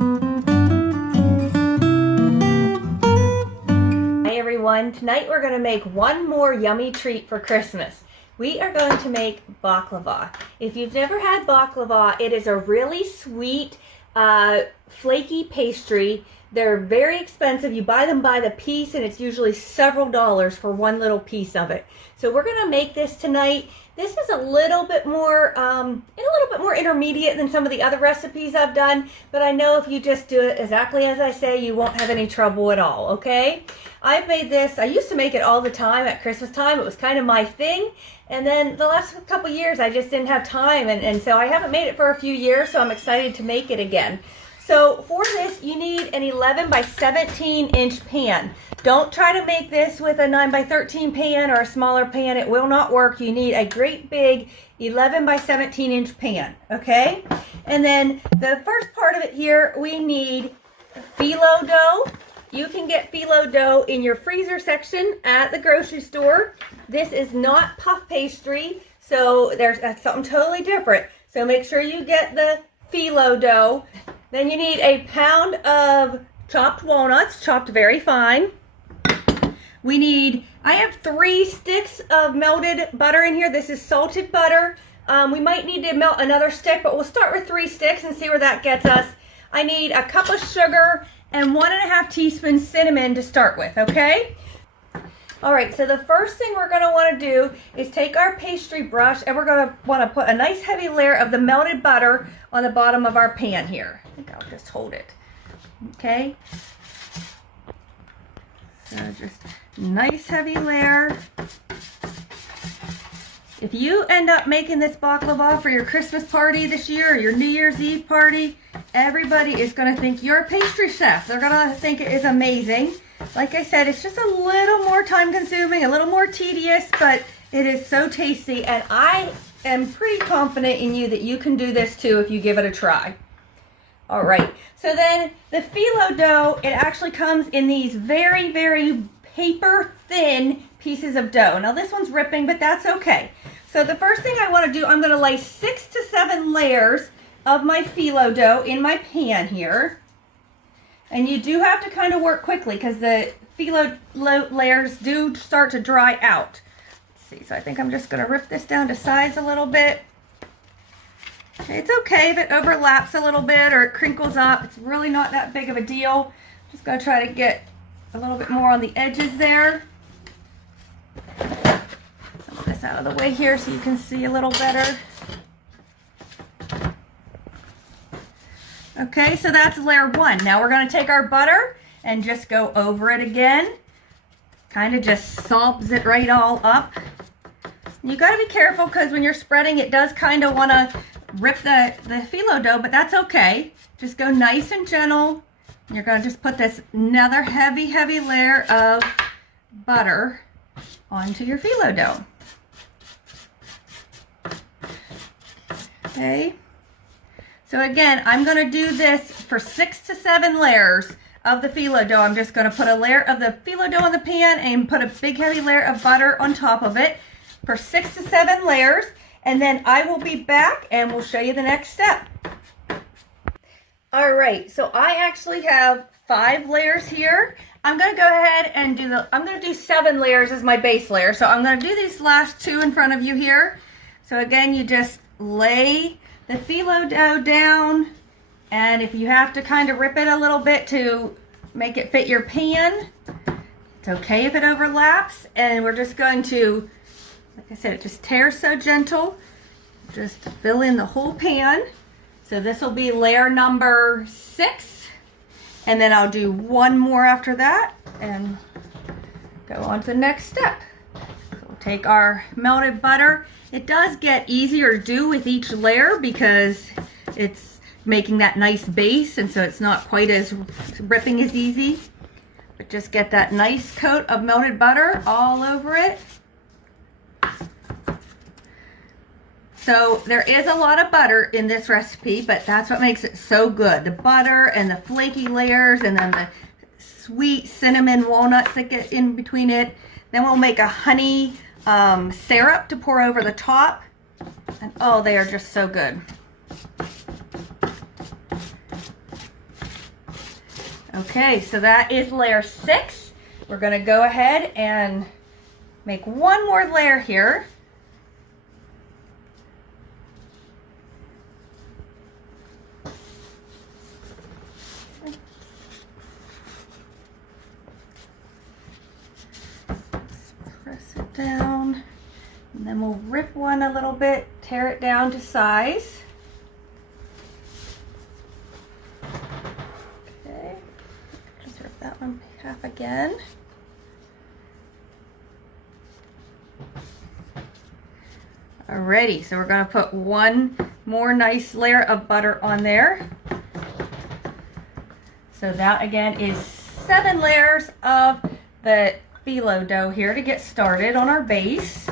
Hi everyone, tonight we're going to make one more yummy treat for Christmas. We are going to make baklava. If you've never had baklava, it is a really sweet, flaky pastry. They're very expensive. You buy them by the piece and it's usually several dollars for one little piece of it. So we're going to make this tonight. This is a little bit more intermediate than some of the other recipes I've done, but I know if you just do it exactly as I say, you won't have any trouble at all, okay? I've made this, I used to make it all the time at Christmas time. It was kind of my thing, and then the last couple years I just didn't have time, and so I haven't made it for a few years, so I'm excited to make it again. So for this, you need an 11 by 17 inch pan. Don't try to make this with a 9 by 13 pan or a smaller pan. It will not work. You need a great big 11 by 17 inch pan, okay? And then the first part of it here, we need phyllo dough. You can get phyllo dough in your freezer section at the grocery store. This is not puff pastry, so that's something totally different. So make sure you get the phyllo dough. Then you need a pound of chopped walnuts, chopped very fine. I have 3 sticks of melted butter in here. This is salted butter. We might need to melt another stick, but we'll start with 3 sticks and see where that gets us. I need a cup of sugar and 1.5 teaspoons cinnamon to start with, okay? All right, so the first thing we're gonna wanna do is take our pastry brush and we're gonna wanna put a nice heavy layer of the melted butter on the bottom of our pan here. I think I'll just hold it, okay? So just nice heavy layer. If you end up making this baklava for your Christmas party this year or your New Year's Eve party, everybody is gonna think you're a pastry chef. They're gonna think it is amazing. Like I said, it's just a little more time consuming, a little more tedious, but it is so tasty, and I am pretty confident in you that you can do this too if you give it a try. All right, so then the phyllo dough, it actually comes in these very, very paper thin pieces of dough. Now this one's ripping, but that's okay. So the first thing I want to do, I'm going to lay 6 to 7 layers of my phyllo dough in my pan here. And you do have to kind of work quickly because the phyllo layers do start to dry out. Let's see, so I think I'm just going to rip this down to size a little bit. It's okay if it overlaps a little bit or it crinkles up. It's really not that big of a deal. Just going to try to get a little bit more on the edges there. Some of this out of the way here so you can see a little better. Okay, so that's layer 1. Now we're going to take our butter and just go over it again. Kind of just sobs it right all up. You got to be careful because when you're spreading, it does kind of want to rip the phyllo dough, but that's okay. Just go nice and gentle. You're going to just put this another heavy, heavy layer of butter onto your phyllo dough. Okay. So again, I'm going to do this for 6 to 7 layers of the phyllo dough. I'm just going to put a layer of the phyllo dough in the pan and put a big heavy layer of butter on top of it for 6 to 7 layers. And then I will be back and we'll show you the next step. All right, so I actually have 5 layers here. I'm going to go ahead and I'm going to do 7 layers as my base layer. So I'm going to do these last 2 in front of you here. So again, you just lay the phyllo dough down, and if you have to kind of rip it a little bit to make it fit your pan, it's okay if it overlaps. And we're just going to, like I said, it just tears so gentle, just fill in the whole pan. So this will be layer number 6, and then I'll do 1 more after that and go on to the next step. So we'll take our melted butter. It does get easier to do with each layer because it's making that nice base, and so it's not quite as ripping as easy. But just get that nice coat of melted butter all over it. So there is a lot of butter in this recipe, but that's what makes it so good. The butter and the flaky layers and then the sweet cinnamon walnuts that get in between it. Then we'll make a honey syrup to pour over the top. And oh, they are just so good. Okay, so that is layer 6. We're going to go ahead and make one more layer here. Press it down, and then we'll rip one a little bit, tear it down to size. Okay, just rip that one half again. Alrighty, so we're going to put one more nice layer of butter on there. So that again is 7 layers of the phyllo dough here to get started on our base.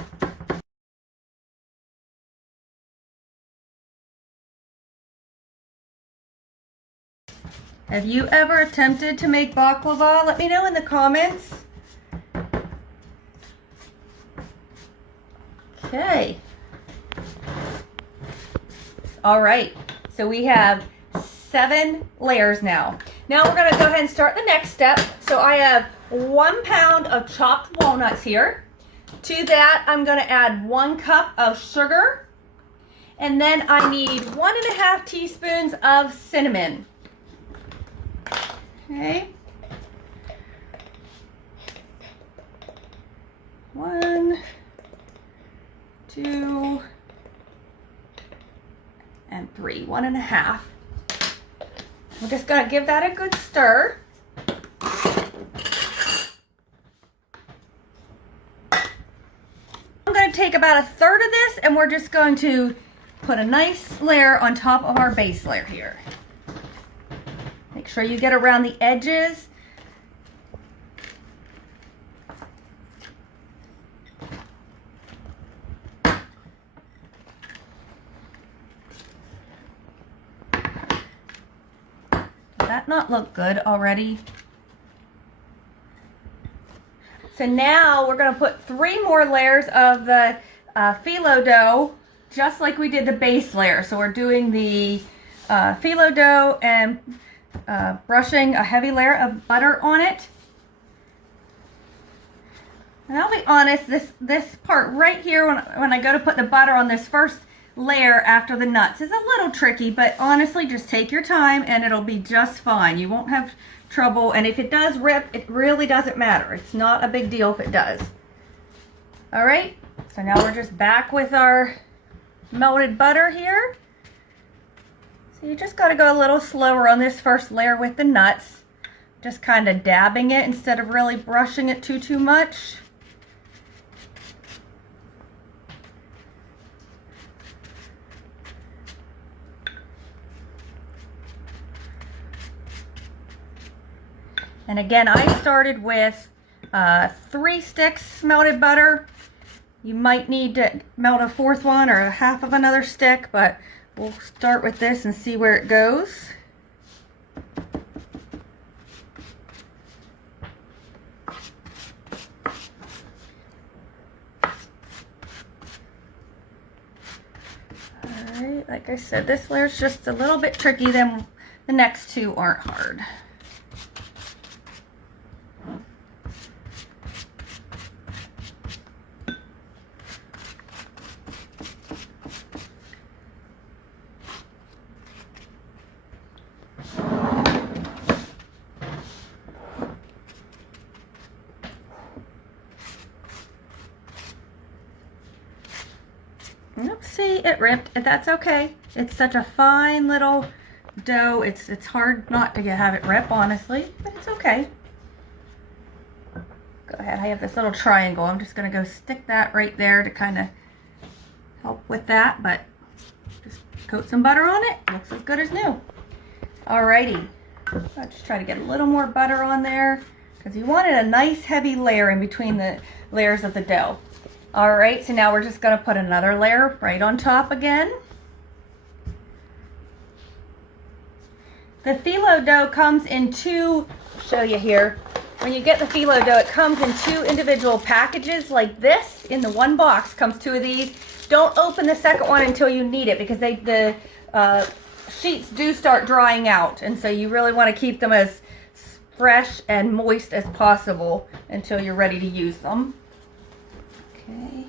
Have you ever attempted to make baklava? Let me know in the comments. Okay. All right, so we have 7 layers now. Now we're going to go ahead and start the next step. So I have 1 pound of chopped walnuts here. To that, I'm going to add 1 cup of sugar. And then I need 1.5 teaspoons of cinnamon. Okay. 1, 2, and 3, 1.5. We're just going to give that a good stir. I'm going to take about 1/3 of this, and we're just going to put a nice layer on top of our base layer here. Make sure you get around the edges. Does that not look good already? So now we're going to put 3 more layers of the phyllo dough, just like we did the base layer. So we're doing the phyllo dough and brushing a heavy layer of butter on it. And I'll be honest, this part right here, when I go to put the butter on this first layer after the nuts, is a little tricky, but honestly, just take your time and it'll be just fine. You won't have trouble, and if it does rip, it really doesn't matter. It's not a big deal if it does. All right, so now we're just back with our melted butter here. So you just got to go a little slower on this first layer with the nuts, just kind of dabbing it instead of really brushing it too much. And again, I started with 3 sticks melted butter. You might need to melt a 4th one or a half of another stick, but we'll start with this and see where it goes. Alright, like I said, this layer's just a little bit tricky, then the next 2 aren't hard. Oops, see, it ripped, and that's okay. It's such a fine little dough. It's hard not to have it rip, honestly, but it's okay. Go ahead, I have this little triangle. I'm just going to go stick that right there to kind of help with that, but just coat some butter on it. Looks as good as new. Alrighty, I'll just try to get a little more butter on there because you wanted a nice heavy layer in between the layers of the dough. Alright, so now we're just going to put another layer right on top again. The phyllo dough comes in 2, I'll show you here. When you get the phyllo dough, it comes in 2 individual packages like this. In the one box comes 2 of these. Don't open the second one until you need it because the sheets do start drying out, and so you really want to keep them as fresh and moist as possible until you're ready to use them. Okay.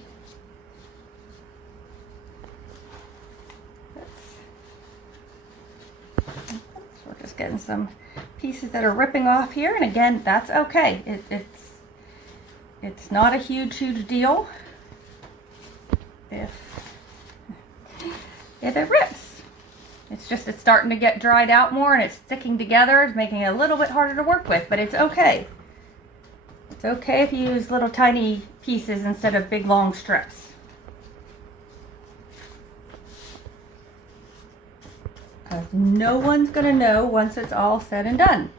So we're just getting some pieces that are ripping off here, and again, that's okay. It's not a huge deal if it rips. It's starting to get dried out more and it's sticking together. It's making it a little bit harder to work with, but it's okay. It's okay if you use little tiny pieces instead of big long strips. Because no one's gonna know once it's all said and done.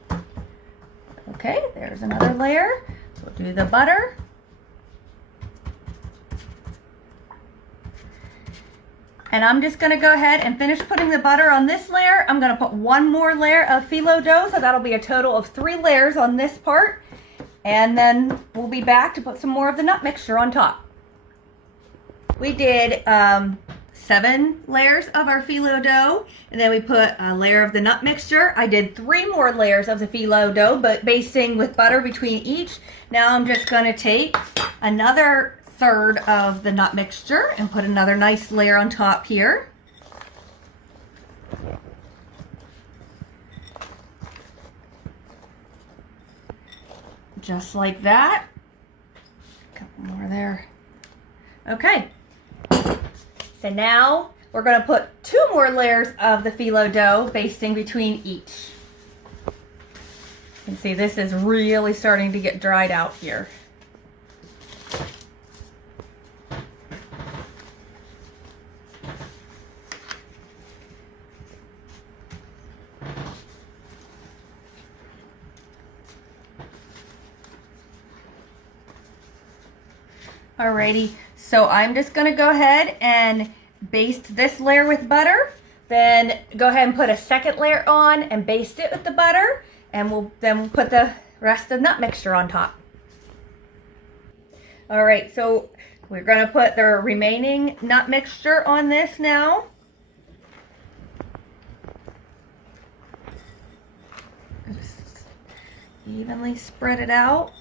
Okay, there's another layer. We'll do the butter. And I'm just gonna go ahead and finish putting the butter on this layer. I'm gonna put one more layer of phyllo dough, so that'll be a total of 3 layers on this part. And then we'll be back to put some more of the nut mixture on top. We did 7 layers of our phyllo dough, and then we put a layer of the nut mixture. I did 3 more layers of the phyllo dough, but basting with butter between each. Now I'm just gonna take another third of the nut mixture and put another nice layer on top here. Just like that. A couple more there. Okay. So now we're going to put 2 more layers of the phyllo dough basting between each. You can see this is really starting to get dried out here. Alrighty, so I'm just gonna go ahead and baste this layer with butter, then go ahead and put a second layer on and baste it with the butter, and we'll put the rest of the nut mixture on top. Alright, so we're gonna put the remaining nut mixture on this now. Just evenly spread it out.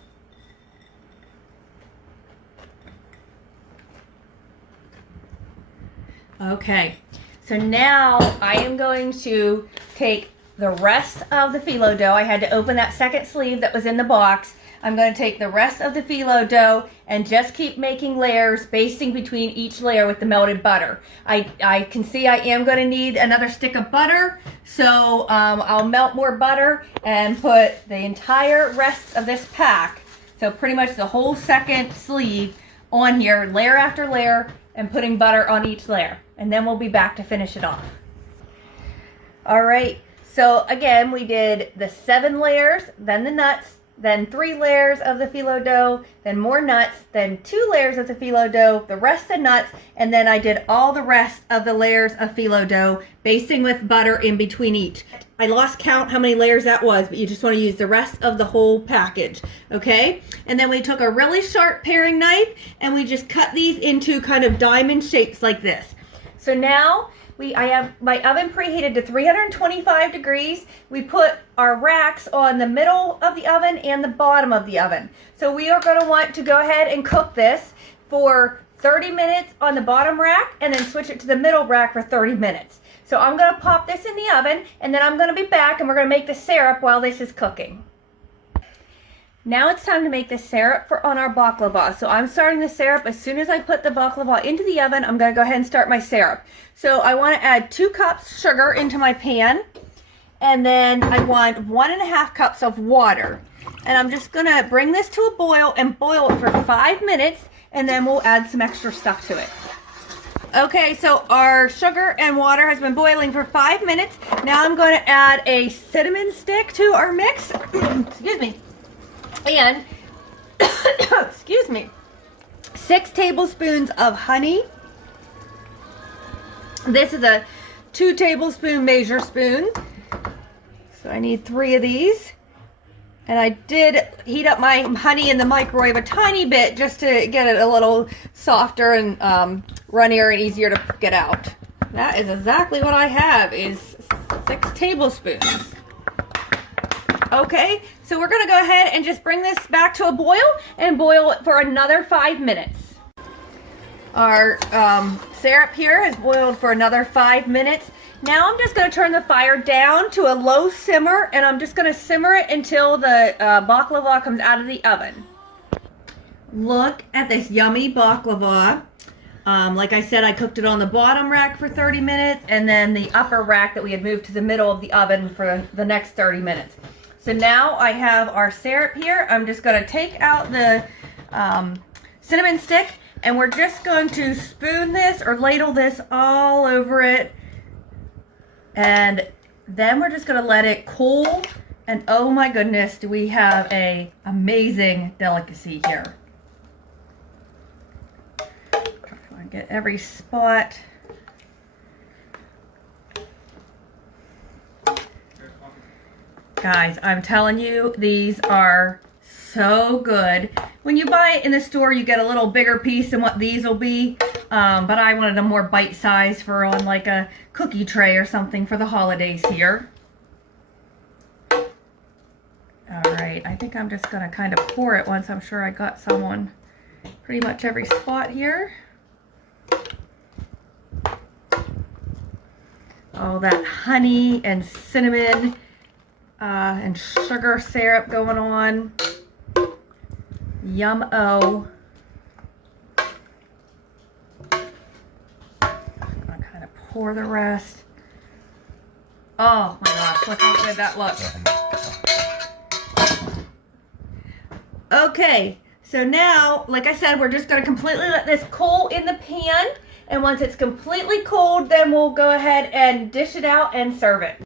Okay, so now I am going to take the rest of the phyllo dough. I had to open that second sleeve that was in the box. I'm going to take the rest of the phyllo dough and just keep making layers, basting between each layer with the melted butter. I can see I am going to need another stick of butter, so I'll melt more butter and put the entire rest of this pack, so pretty much the whole second sleeve on here, layer after layer, and putting butter on each layer. And then we'll be back to finish it off. All right, so again, we did the 7 layers, then the nuts, then 3 layers of the phyllo dough, then more nuts, then 2 layers of the phyllo dough, the rest of nuts, and then I did all the rest of the layers of phyllo dough, basting with butter in between each. I lost count how many layers that was, but you just want to use the rest of the whole package, okay? And then we took a really sharp paring knife and we just cut these into kind of diamond shapes like this. So now I have my oven preheated to 325 degrees. We put our racks on the middle of the oven and the bottom of the oven. So we are going to want to go ahead and cook this for 30 minutes on the bottom rack and then switch it to the middle rack for 30 minutes. So I'm going to pop this in the oven and then I'm going to be back and we're going to make the syrup while this is cooking. Now it's time to make the syrup on our baklava. So I'm starting the syrup as soon as I put the baklava into the oven. I'm going to go ahead and start my syrup. So I want to add 2 cups sugar into my pan, and then I want 1.5 cups of water. And I'm just going to bring this to a boil and boil it for 5 minutes, and then we'll add some extra stuff to it. Okay, so our sugar and water has been boiling for 5 minutes. Now I'm going to add a cinnamon stick to our mix. Excuse me. And, excuse me, 6 tablespoons of honey. This is a 2 tablespoon measure spoon. So I need 3 of these. And I did heat up my honey in the microwave a tiny bit just to get it a little softer and runnier and easier to get out. That is exactly what I have, is 6 tablespoons. Okay, so we're gonna go ahead and just bring this back to a boil and boil it for another 5 minutes. Our syrup here has boiled for another 5 minutes. Now I'm just gonna turn the fire down to a low simmer, and I'm just gonna simmer it until the baklava comes out of the oven. Look at this yummy baklava. Like I said, I cooked it on the bottom rack for 30 minutes, and then the upper rack that we had moved to the middle of the oven for the next 30 minutes. So now I have our syrup here. I'm just going to take out the cinnamon stick, and we're just going to spoon this or ladle this all over it. And then we're just going to let it cool. And oh my goodness, do we have an amazing delicacy here. Try to get every spot. Guys, I'm telling you, these are so good. When you buy it in the store, you get a little bigger piece than what these will be. But I wanted a more bite size for on like a cookie tray or something for the holidays here. All right, I think I'm just gonna kind of pour it once I'm sure I got some on pretty much every spot here. All that honey and cinnamon and sugar syrup going on. Yum-o. I'm gonna kind of pour the rest. Oh my gosh, look how good that looks. Okay, so now, like I said, we're just gonna completely let this cool in the pan. And once it's completely cooled, then we'll go ahead and dish it out and serve it.